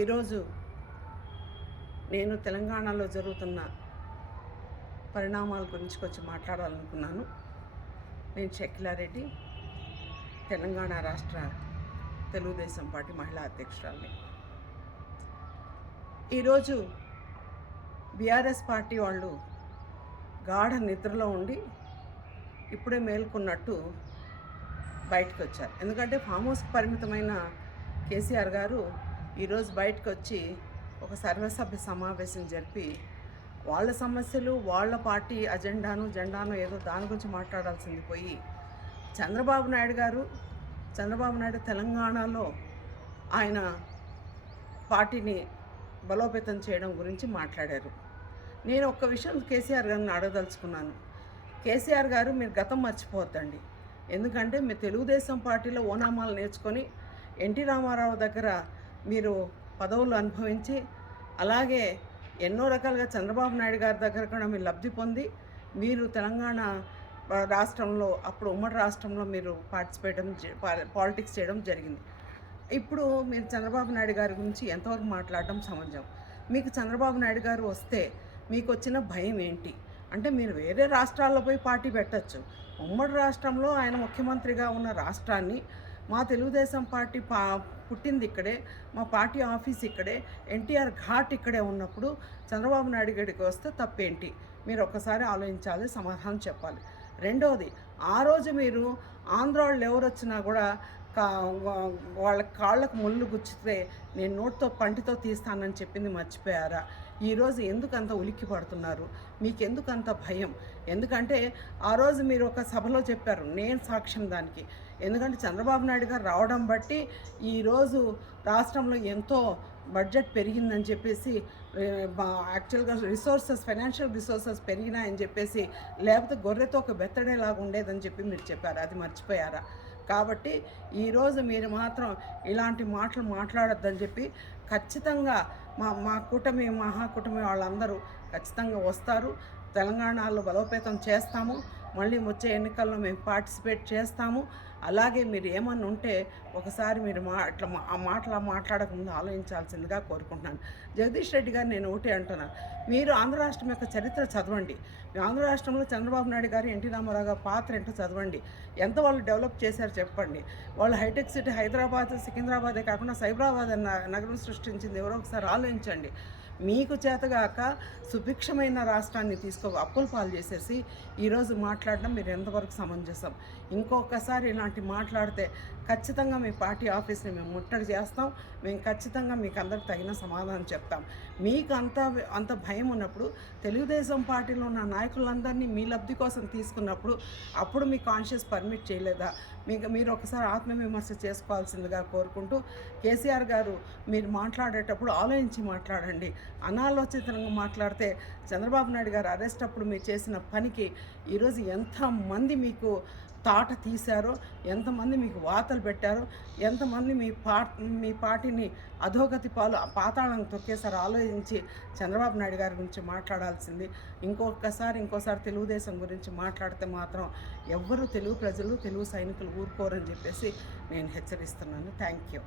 ఈరోజు నేను తెలంగాణలో జరుగుతున్న పరిణామాల గురించి కొంచెం మాట్లాడాలనుకున్నాను. నేను షకీలారెడ్డి, తెలంగాణ రాష్ట్ర తెలుగుదేశం పార్టీ మహిళా అధ్యక్షురాలిని. ఈరోజు బీఆర్ఎస్ పార్టీ వాళ్ళు గాఢ నిద్రలో ఉండి ఇప్పుడే మేల్కొన్నట్టు బయటకు వచ్చారు. ఎందుకంటే ఫామ్ హౌస్కి పరిమితమైన కేసీఆర్ గారు ఈరోజు బయటకు వచ్చి ఒక సర్వసభ్య సమావేశం జరిపి వాళ్ళ సమస్యలు, వాళ్ళ పార్టీ జెండాను ఏదో దాని గురించి మాట్లాడాల్సింది పోయి చంద్రబాబు నాయుడు తెలంగాణలో ఆయన పార్టీని బలోపేతం చేయడం గురించి మాట్లాడారు. నేను ఒక్క విషయం కేసీఆర్ గారిని అడగదలుచుకున్నాను. కేసీఆర్ గారు, మీరు గతం మర్చిపోవద్దండి. ఎందుకంటే మీరు తెలుగుదేశం పార్టీలో ఓనామాలు నేర్చుకొని ఎన్టీ రామారావు దగ్గర మీరు పదవులు అనుభవించి, అలాగే ఎన్నో రకాలుగా చంద్రబాబు నాయుడు గారి దగ్గర కూడా మీరు లబ్ధి పొంది మీరు తెలంగాణ రాష్ట్రంలో, అప్పుడు ఉమ్మడి రాష్ట్రంలో మీరు పాలిటిక్స్ చేయడం జరిగింది. ఇప్పుడు మీరు చంద్రబాబు నాయుడు గారి గురించి ఎంతవరకు మాట్లాడడం సమంజసం? మీకు చంద్రబాబు నాయుడు గారు వస్తే మీకు వచ్చిన భయం ఏంటి? అంటే మీరు వేరే రాష్ట్రాల్లో పోయి పార్టీ పెట్టచ్చు. ఉమ్మడి రాష్ట్రంలో ఆయన ముఖ్యమంత్రిగా ఉన్న రాష్ట్రాన్ని, మా తెలుగుదేశం పార్టీ పుట్టింది ఇక్కడే, మా పార్టీ ఆఫీస్ ఇక్కడే, ఎన్టీఆర్ ఘాట్ ఇక్కడే ఉన్నప్పుడు చంద్రబాబు నాయుడు గారికి వస్తే తప్పేంటి? మీరు ఒక్కసారి ఆలోచించాలి, సమాధానం చెప్పాలి. రెండవది, ఆ రోజు మీరు ఆంధ్ర వాళ్ళు ఎవరు వచ్చినా కూడా వాళ్ళ కాళ్ళకు ముళ్ళు గుచ్చితే నేను నోటితో పంటితో తీస్తానని చెప్పింది మర్చిపోయారా? ఈరోజు ఎందుకు అంత ఉలిక్కి పడుతున్నారు? మీకు ఎందుకు అంత భయం? ఎందుకంటే ఆ రోజు మీరు ఒక సభలో చెప్పారు, నేను సాక్ష్యం దానికి. ఎందుకంటే చంద్రబాబు నాయుడు గారు రావడం బట్టి ఈరోజు రాష్ట్రంలో ఎంతో బడ్జెట్ పెరిగిందని చెప్పేసి, యాక్చువల్గా ఫైనాన్షియల్ రిసోర్సెస్ పెరిగినాయని చెప్పేసి, లేకపోతే గొర్రెతో ఒక బెత్తడేలాగా ఉండేదని చెప్పి మీరు చెప్పారు. అది మర్చిపోయారా? కాబట్టి ఈరోజు మీరు మాత్రం ఇలాంటి మాటలు మాట్లాడొద్దని చెప్పి ఖచ్చితంగా మా కూటమి, మహాకూటమి వాళ్ళందరూ ఖచ్చితంగా వస్తారు. తెలంగాణలో బలోపేతం చేస్తాము. మళ్ళీ వచ్చే ఎన్నికల్లో మేము పార్టిసిపేట్ చేస్తాము. అలాగే మీరు ఏమన్నా ఉంటే ఒకసారి మీరు ఆ మాటలు మాట్లాడకుండా ఆలోచించాల్సిందిగా కోరుకుంటున్నాను. జగదీష్ రెడ్డి గారు, నేను ఒకటే అంటున్నాను, మీరు ఆంధ్ర రాష్ట్రం యొక్క చరిత్ర చదవండి. ఆంధ్ర రాష్ట్రంలో చంద్రబాబు నాయుడు గారు, ఎన్టీ రామారావు గారి పాత్ర ఏంటో చదవండి. ఎంత వాళ్ళు డెవలప్ చేశారు చెప్పండి. వాళ్ళు హైటెక్ సిటీ హైదరాబాద్, సికింద్రాబాదే కాకుండా సైబరాబాద్ నగరం సృష్టించింది ఎవరో ఒకసారి ఆలోచించండి. మీకు చేతగాక సుభిక్షమైన రాష్ట్రాన్ని అప్పుల పాలు చేసేసి ఈరోజు మాట్లాడడం మీరు ఎంతవరకు సమంజసం? ఇంకొకసారి ఇలాంటి మాట్లాడితే ఖచ్చితంగా మీ పార్టీ ఆఫీస్ని మేము ముట్టడి చేస్తాం. మేము ఖచ్చితంగా మీకు అందరికి తగిన సమాధానం చెప్తాం. మీకు అంత భయం ఉన్నప్పుడు తెలుగుదేశం పార్టీలో ఉన్న నాయకులందరినీ మీ లబ్ధి కోసం తీసుకున్నప్పుడు అప్పుడు మీ కాన్షియస్ పర్మిట్ చేయలేదా? మీరు ఒకసారి ఆత్మవిమర్శ చేసుకోవాల్సిందిగా కోరుకుంటూ, కేసీఆర్ గారు, మీరు మాట్లాడేటప్పుడు ఆలోచించి మాట్లాడండి. అనాలోచితంగా మాట్లాడితే చంద్రబాబు నాయుడు గారు అరెస్ట్ అప్పుడు మీరు చేసిన పనికి ఈరోజు ఎంతమంది మీకు తాట తీశారో, ఎంతమంది మీకు వాతలు పెట్టారో, ఎంతమంది మీ పార్టీని అధోగతి పాతాళం తొక్కేసారి ఆలోచించి చంద్రబాబు నాయుడు గారి గురించి మాట్లాడాల్సింది. ఇంకోసారి తెలుగుదేశం గురించి మాట్లాడితే మాత్రం ఎవ్వరూ తెలుగు ప్రజలు, తెలుగు సైనికులు ఊరుకోరని చెప్పేసి నేను హెచ్చరిస్తున్నాను. Thank you.